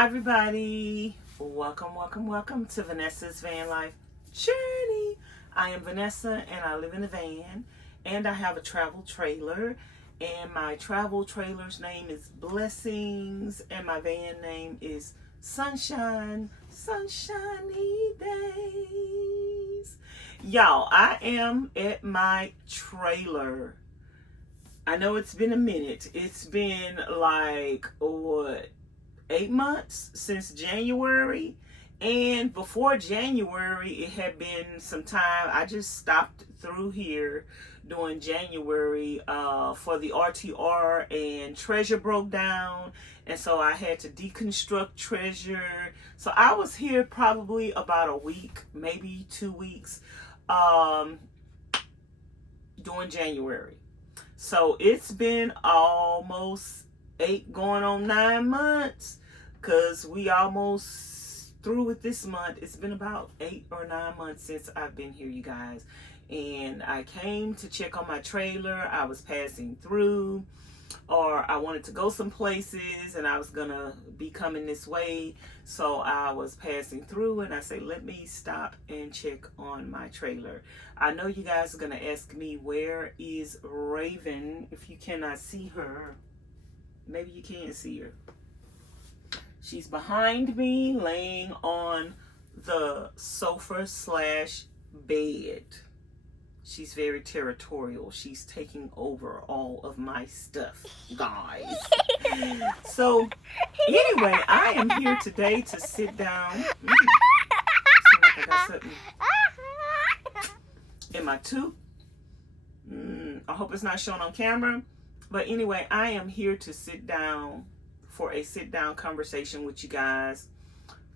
Hi everybody, welcome to Vanessa's Van Life Journey. I am Vanessa and I live in a van and I have a travel trailer, and my travel trailer's name is Blessings and my van name is Sunshiny Days. Y'all, I am at my trailer. I know it's been a minute. It's been like, what, 8 months since January, and before January it had been some time. I just stopped through here during January for the RTR, and Treasure broke down, and so I had to deconstruct Treasure. So I was here probably about a week, maybe 2 weeks during January. So it's been almost 8 going on 9 months, because we almost through with this month. It's been about 8 or 9 months since I've been here, you guys. And I came to check on my trailer. I was passing through, or I wanted to go some places and I was gonna be coming this way. So I was passing through and I say, let me stop and check on my trailer. I know you guys are gonna ask me, where is Raven? If you cannot see her, maybe you can see her. She's behind me, laying on the sofa / bed. She's very territorial. She's taking over all of my stuff, guys. So, anyway, I am here today to sit down. Seems like I got something in my tooth. I hope it's not shown on camera. But anyway, I am here to sit down for a sit-down conversation with you guys.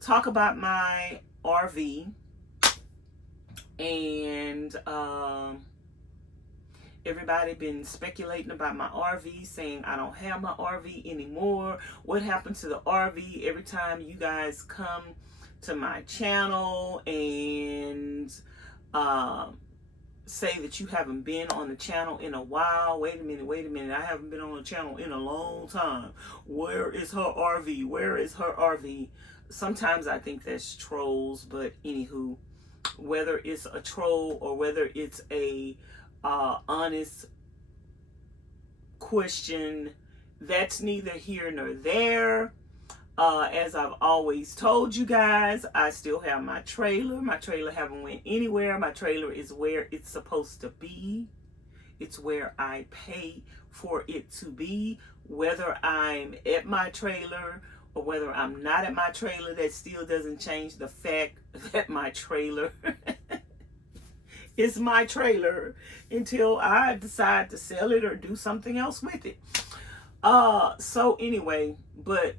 Talk about my RV. And everybody been speculating about my RV, saying I don't have my RV anymore. What happened to the RV? Every time you guys come to my channel and say that you haven't been on the channel in a while. Wait a minute, I haven't been on the channel in a long time. Where is her RV? Where is her RV? Sometimes I think that's trolls, but anywho, whether it's a troll or whether it's a honest question, that's neither here nor there. As I've always told you guys, I still have my trailer. My trailer haven't went anywhere. My trailer is where it's supposed to be. It's where I pay for it to be. Whether I'm at my trailer or whether I'm not at my trailer, that still doesn't change the fact that my trailer is my trailer until I decide to sell it or do something else with it. So anyway, but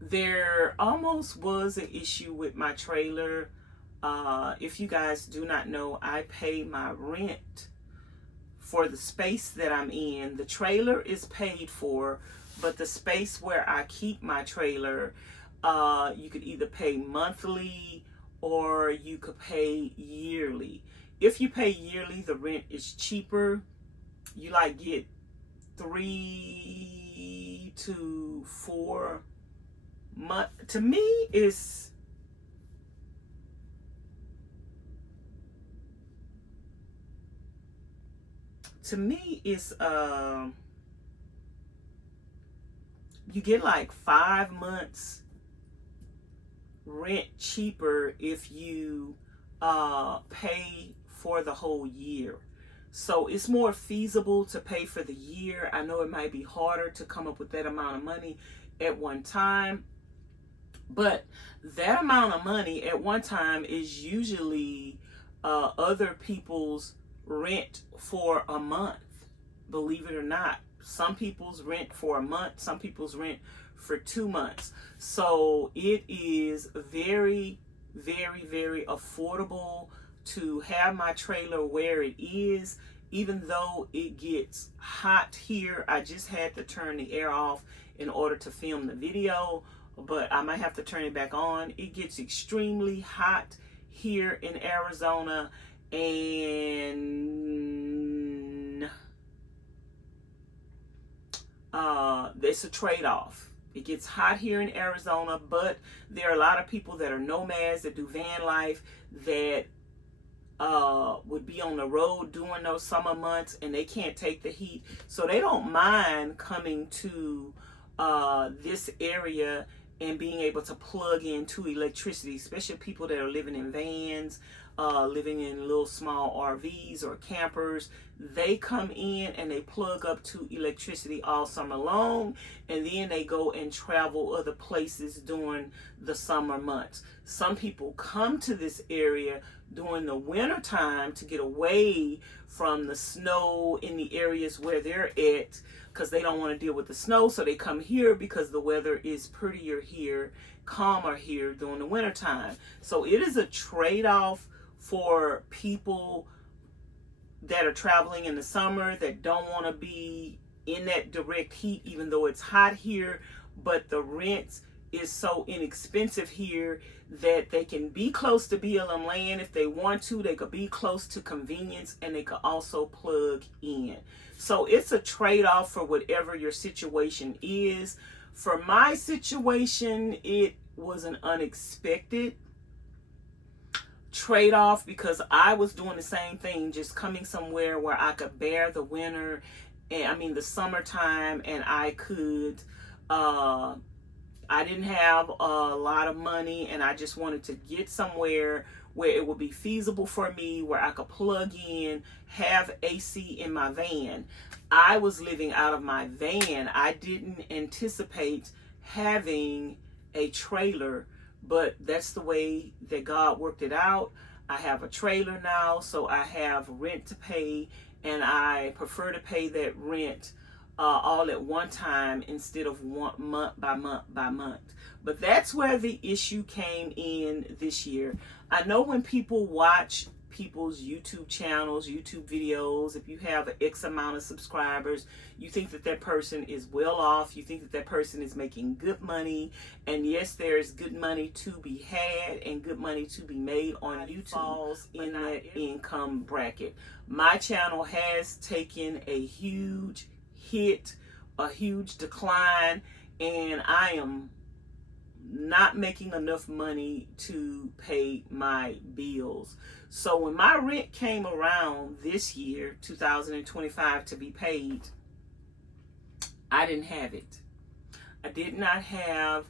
there almost was an issue with my trailer. If you guys do not know, I pay my rent for the space that I'm in. The trailer is paid for, but the space where I keep my trailer, you could either pay monthly or you could pay yearly. If you pay yearly, the rent is cheaper. You like get 3 to 4 months. To me, it's you get like 5 months rent cheaper if you pay for the whole year. So it's more feasible to pay for the year. I know it might be harder to come up with that amount of money at one time, but that amount of money at one time is usually other people's rent for a month. Believe it or not, some people's rent for a month, some people's rent for 2 months. So it is very, very, very affordable to have my trailer where it is. Even though it gets hot here, I just had to turn the air off in order to film the video, but I might have to turn it back on. It gets extremely hot here in Arizona, and it's a trade-off. It gets hot here in Arizona, but there are a lot of people that are nomads that do van life that would be on the road during those summer months, and they can't take the heat, so they don't mind coming to this area and being able to plug into electricity, especially people that are living in vans, living in little small RVs or campers. They come in and they plug up to electricity all summer long, and then they go and travel other places during the summer months. Some people come to this area during the winter time to get away from the snow in the areas where they're at, because they don't want to deal with the snow. So they come here because the weather is prettier here, calmer here during the winter time. So it is a trade-off for people that are traveling in the summer that don't want to be in that direct heat, even though it's hot here, but the rent is so inexpensive here that they can be close to BLM land if they want to. They could be close to convenience, and they could also plug in. So it's a trade-off for whatever your situation is. For my situation, it was an unexpected trade-off because I was doing the same thing, just coming somewhere where I could bear the winter, and I mean the summertime, and I could I didn't have a lot of money, and I just wanted to get somewhere where it would be feasible for me, where I could plug in, have AC in my van. I was living out of my van. I didn't anticipate having a trailer, but that's the way that God worked it out. I have a trailer now, so I have rent to pay, and I prefer to pay that rent all at one time instead of month by month. But that's where the issue came in this year. I know when people watch people's YouTube channels, YouTube videos, if you have X amount of subscribers, you think that that person is well off. You think that that person is making good money. And yes, there's good money to be had and good money to be made on YouTube. Falls in that income bracket. My channel has taken a huge hit, a huge decline, and I am not making enough money to pay my bills. So when my rent came around this year, 2025, to be paid, I didn't have it. I did not have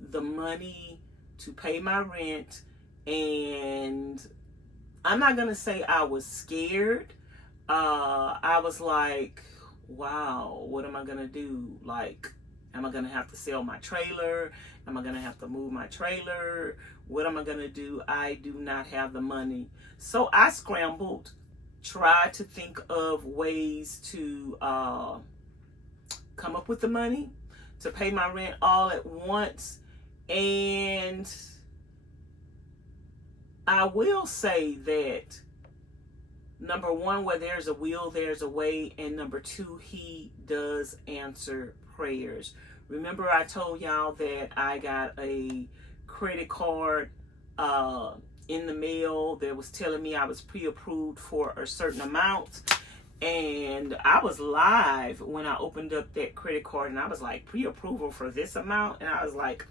the money to pay my rent, and I'm not gonna say I was scared. I was like, wow, what am I gonna do? Like, am I gonna have to sell my trailer? Am I gonna have to move my trailer? What am I gonna do? I do not have the money. So I scrambled, tried to think of ways to come up with the money to pay my rent all at once. And I will say that, number one, where there's a will, there's a way. And number two, he does answer prayers. Remember I told y'all that I got a credit card in the mail that was telling me I was pre-approved for a certain amount. And I was live when I opened up that credit card, and I was like, pre-approval for this amount? And I was like,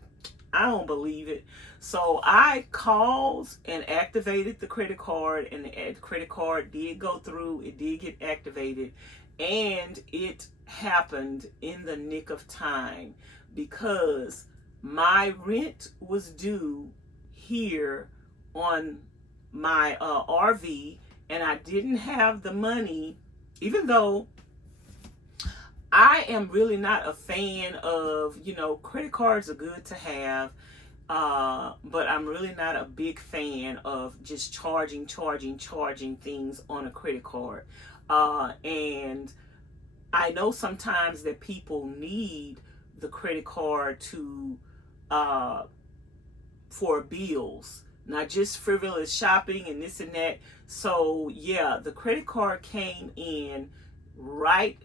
I don't believe it. So I called and activated the credit card, and the credit card did go through. It did get activated, and it happened in the nick of time because my rent was due here on my RV, and I didn't have the money, even though I am really not a fan of, credit cards are good to have, but I'm really not a big fan of just charging things on a credit card. And I know sometimes that people need the credit card to for bills, not just frivolous shopping and this and that. So yeah, the credit card came in right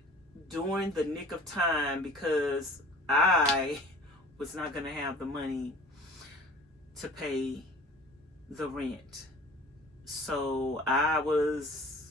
during the nick of time because I was not going to have the money to pay the rent. So I was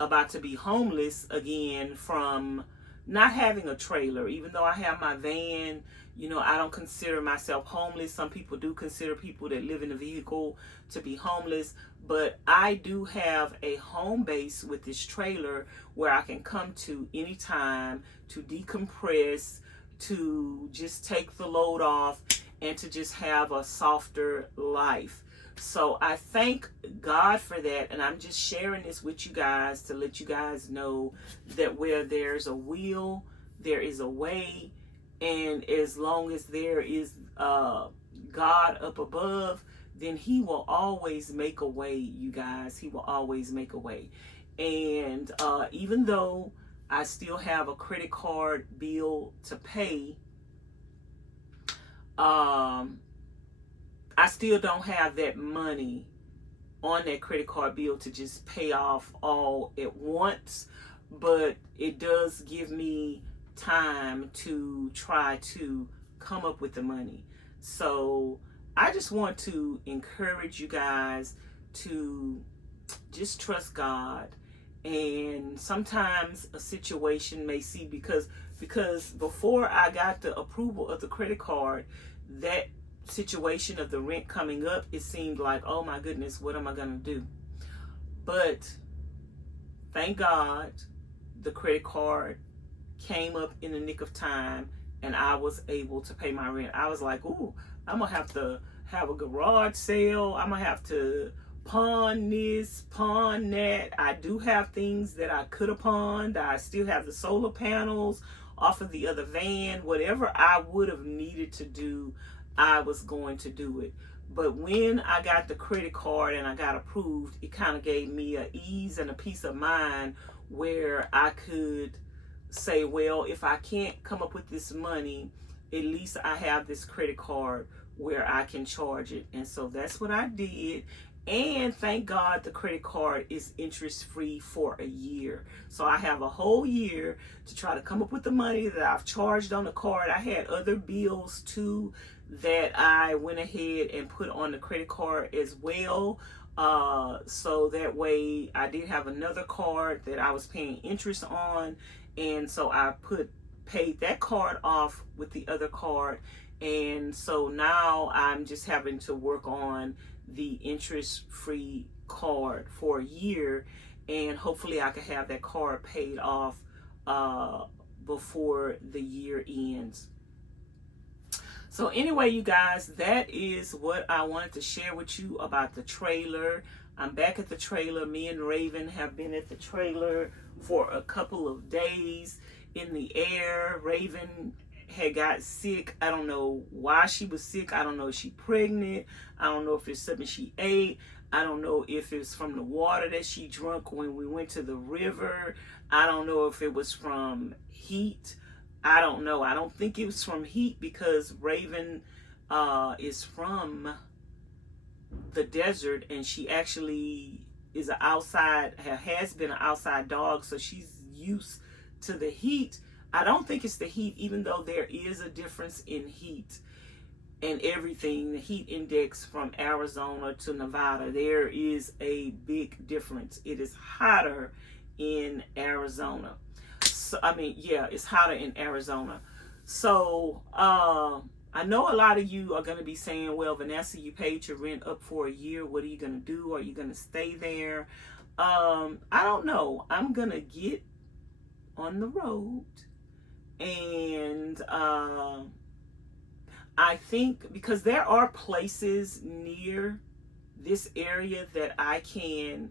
about to be homeless again from not having a trailer. Even though I have my van, you know, I don't consider myself homeless. Some people do consider people that live in a vehicle to be homeless, but I do have a home base with this trailer where I can come to anytime to decompress, to just take the load off, and to just have a softer life. So I thank God for that, and I'm just sharing this with you guys to let you guys know that where there's a will, there is a way, and as long as there is God up above, then He will always make a way, you guys. He will always make a way. And even though I still have a credit card bill to pay, I still don't have that money on that credit card bill to just pay off all at once, but it does give me time to try to come up with the money. So I just want to encourage you guys to just trust God. And sometimes a situation may see, because before I got the approval of the credit card, that situation of the rent coming up, it seemed like, oh my goodness, what am I gonna do? But thank God the credit card came up in the nick of time, and I was able to pay my rent. I was like, ooh, I'm gonna have to have a garage sale. I'm gonna have to pawn this, pawn that. I do have things that I could have pawned. I still have the solar panels off of the other van. Whatever I would have needed to do, I was going to do it. But when I got the credit card and I got approved, it kind of gave me an ease and a peace of mind where I could say, well, if I can't come up with this money, at least I have this credit card where I can charge it. And so that's what I did. And thank God the credit card is interest free for a year. So I have a whole year to try to come up with the money that I've charged on the card. I had other bills too that I went ahead and put on the credit card as well. So that way I did have another card that I was paying interest on. And so I paid that card off with the other card. And so now I'm just having to work on the interest-free card for a year, and hopefully I can have that card paid off before the year ends. So anyway, you guys, that is what I wanted to share with you about the trailer. I'm back at the trailer. Me and Raven have been at the trailer for a couple of days in the air. Raven had got sick. I don't know why she was sick. I don't know if she's pregnant. I don't know if it's something she ate. I don't know if it's from the water that she drank when we went to the river. I don't know if it was from heat. I don't know. I don't think it was from heat, because Raven is from the desert, and she actually is has been an outside dog, so she's used to the heat. I don't think it's the heat, even though there is a difference in heat and everything. The heat index from Arizona to Nevada, there is a big difference. It is hotter in Arizona. So, I mean, yeah, it's hotter in Arizona. So, I know a lot of you are going to be saying, well, Vanessa, you paid your rent up for a year. What are you going to do? Are you going to stay there? I don't know. I'm going to get on the road. And I think, because there are places near this area that I can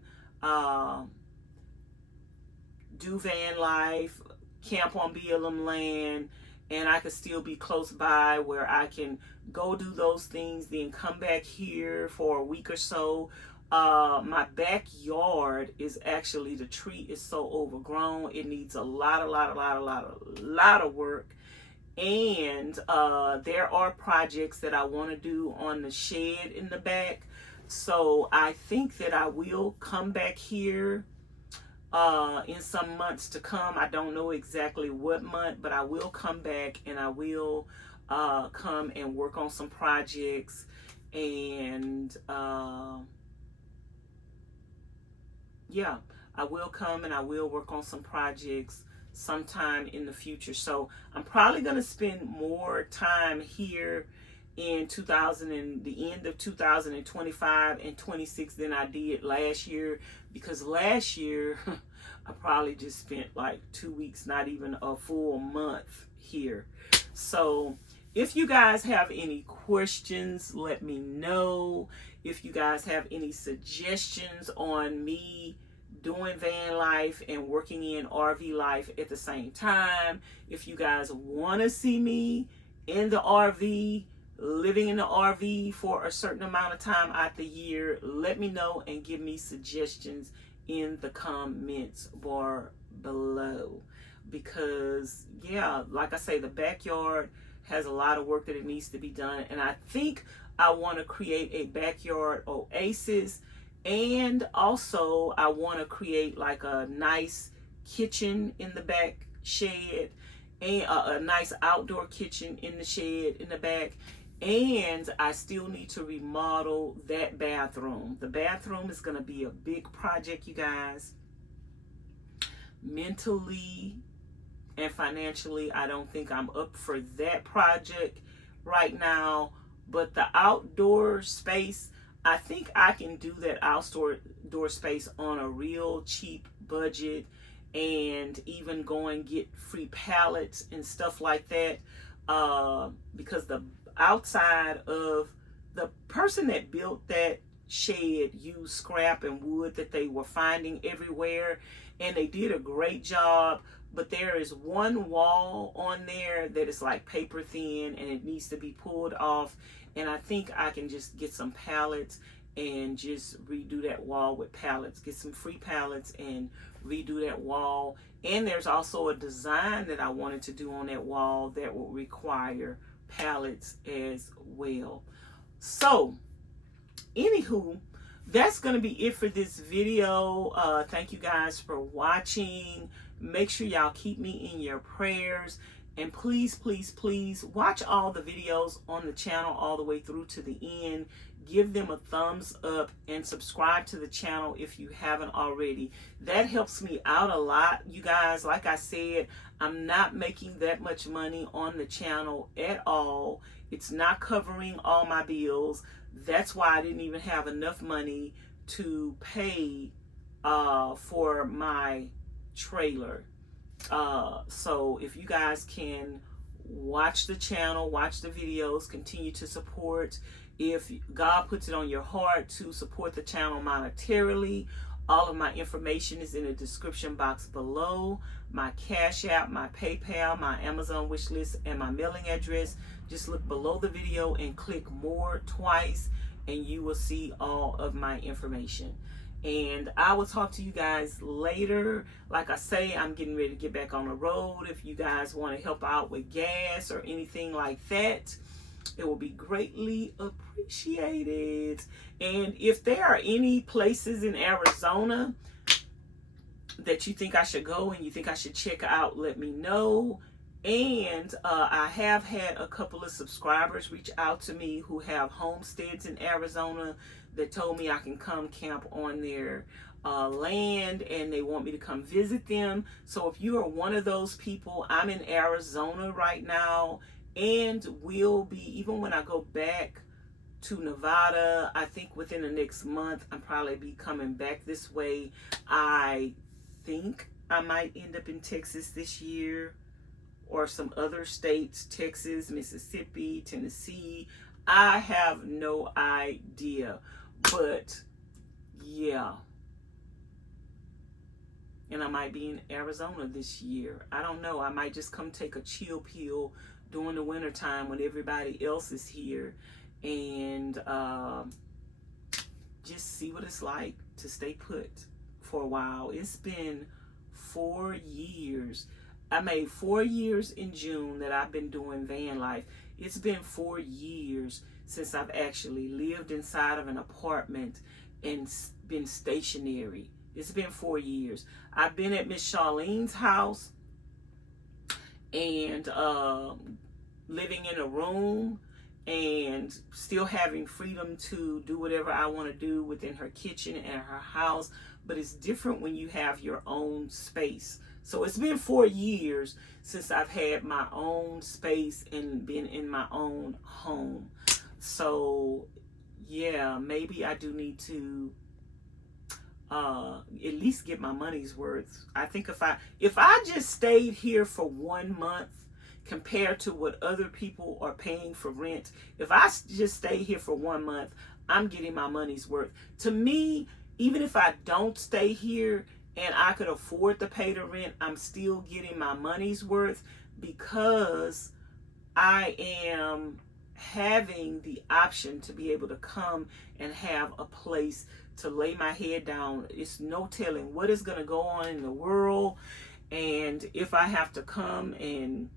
do van life, camp on BLM land, and I could still be close by where I can go do those things, then come back here for a week or so. My backyard is actually, the tree is so overgrown. It needs a lot of work. And there are projects that I want to do on the shed in the back. So I think that I will come back here in some months to come. I don't know exactly what month, but I will come back, and I will come and work on some projects. And yeah, I will come and I will work on some projects. sometime in the future. So I'm probably going to spend more time here in the end of 2025 and 26 than I did last year, because last year I probably just spent like 2 weeks, not even a full month here. So if you guys have any questions, let me know. If you guys have any suggestions on me doing van life and working in RV life at the same time, if you guys want to see me in the RV, living in the RV for a certain amount of time out the year, let me know and give me suggestions in the comments bar below. Because yeah, like I say, the backyard has a lot of work that it needs to be done, and I think I want to create a backyard oasis, and also I want to create like a nice kitchen in the back shed, and a nice outdoor kitchen in the shed in the back. And I still need to remodel that bathroom. The bathroom is going to be a big project, you guys. Mentally and financially, I don't think I'm up for that project right now. But the outdoor space, I think I can do that outdoor space on a real cheap budget, and even go and get free pallets and stuff like that. Because the outside of the person that built that shed used scrap and wood that they were finding everywhere, and they did a great job. But there is one wall on there that is like paper thin, and it needs to be pulled off. And I think I can just get some pallets and just redo that wall with pallets. Get some free pallets and redo that wall. And there's also a design that I wanted to do on that wall that will require pallets as well. So anywho, that's going to be it for this video. Thank you guys for watching. Make sure y'all keep me in your prayers, and please, please, please watch all the videos on the channel all the way through to the end. Give them a thumbs up and subscribe to the channel if you haven't already. That helps me out a lot, you guys. Like I said, I'm not making that much money on the channel at all. It's not covering all my bills. That's why I didn't even have enough money to pay for my trailer. So if you guys can watch the channel, watch the videos, continue to support. If God puts it on your heart to support the channel monetarily, all of my information is in the description box below. My Cash App, my PayPal, my Amazon wish list, and my mailing address. Just look below the video and click more twice, and you will see all of my information. And I will talk to you guys later. Like I say, I'm getting ready to get back on the road. If you guys want to help out with gas or anything like that, it will be greatly appreciated. And if there are any places in Arizona that you think I should go and you think I should check out, let me know. And I have had a couple of subscribers reach out to me who have homesteads in Arizona that told me I can come camp on their land, and they want me to come visit them. So if you are one of those people, I'm in Arizona right now, and will be, even when I go back to Nevada, I think within the next month, I'll probably be coming back this way. I think I might end up in Texas this year, or some other states, Texas, Mississippi, Tennessee. I have no idea. But yeah, and I might be in Arizona this year. I don't know. I might just come take a chill pill during the winter time when everybody else is here, and just see what it's like to stay put for a while. It's been 4 years. I made 4 years in June that I've been doing van life. It's been 4 years since I've actually lived inside of an apartment and been stationary. It's been 4 years. I've been at Miss Charlene's house and living in a room and still having freedom to do whatever I want to do within her kitchen and her house. But it's different when you have your own space. So it's been 4 years since I've had my own space and been in my own home. So yeah, maybe I do need to at least get my money's worth. I think if I just stayed here for 1 month compared to what other people are paying for rent, if I just stay here for 1 month, I'm getting my money's worth. To me, even if I don't stay here and I could afford to pay the rent, I'm still getting my money's worth because I am having the option to be able to come and have a place to lay my head down. It's no telling what is going to go on in the world, and if I have to come and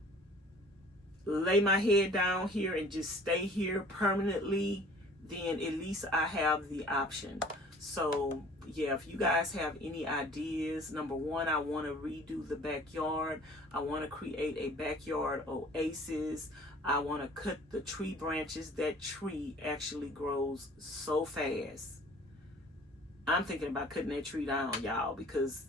lay my head down here and just stay here permanently, then at least I have the option. So yeah, if you guys have any ideas, number one, I want to redo the backyard. I want to create a backyard oasis. I want to cut the tree branches. That tree actually grows so fast. I'm thinking about cutting that tree down, y'all, because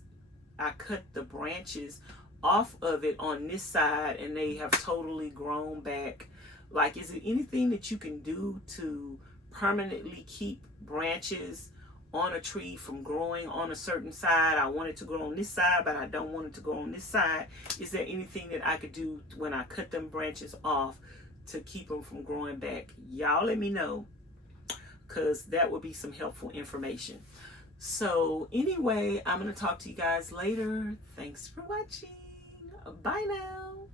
I cut the branches off of it on this side and they have totally grown back. Like, is there anything that you can do to permanently keep branches on a tree from growing on a certain side? I want it to grow on this side, but I don't want it to grow on this side. Is there anything that I could do when I cut them branches off to keep them from growing back? Y'all let me know, because that would be some helpful information. So anyway, I'm going to talk to you guys later. Thanks for watching. Bye now.